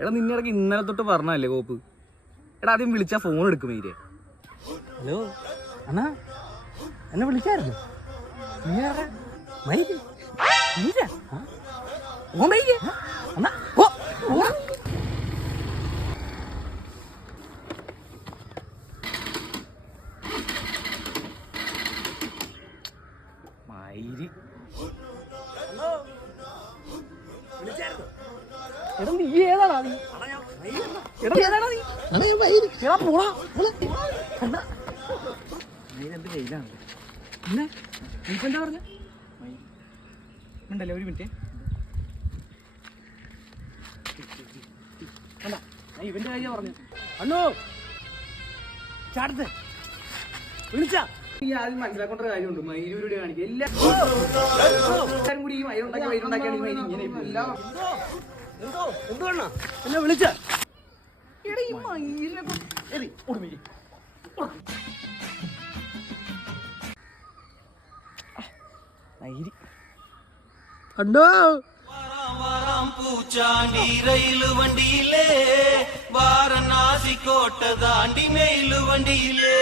എടാ നിന്നെ ഇടയ്ക്ക് ഇന്നലെ തൊട്ട് പറഞ്ഞല്ലേ കോപ്പ്. എടാ ആദ്യം വിളിച്ചാ ഫോൺ എടുക്കും മൈരെ. ഹലോ അണ്ണാ, എന്നെ വിളിച്ചായിരുന്നു. മൈരി എടാ നീ ഏതാടാ നീ? എടാ ഏതാടാ നീ? എടാ പോടാ. മൈരെന്ത് കയ്യിലാണ് പിന്നെ നീ എന്താ പറഞ്ഞ? ഉണ്ടല്ലേ, ഒരു മിനിറ്റ്. ഇവന്റെ കാര്യം പറഞ്ഞു. അണ്ണോ ചാടത്തെ വിളിച്ചാ ഈ ആദ്യം മനസ്സിലാക്കേണ്ട ഒരു കാര്യമുണ്ട്. മൈരൂരുടെ കാണിക്കുക എല്ലാവരും കൂടി ഈ മൈരുണ്ടാക്കിയാണ് ഈ മൈരി ഇങ്ങനെ എന്തോ എന്നെ വിളിച്ച ഈ മൈരിനെ മൈരി അണ്ണോ പൂച്ചാണ്ടി റെയില് വണ്ടിയിലേ വാരണാസി കോട്ട താണ്ടി മെയില് വണ്ടിയിലേ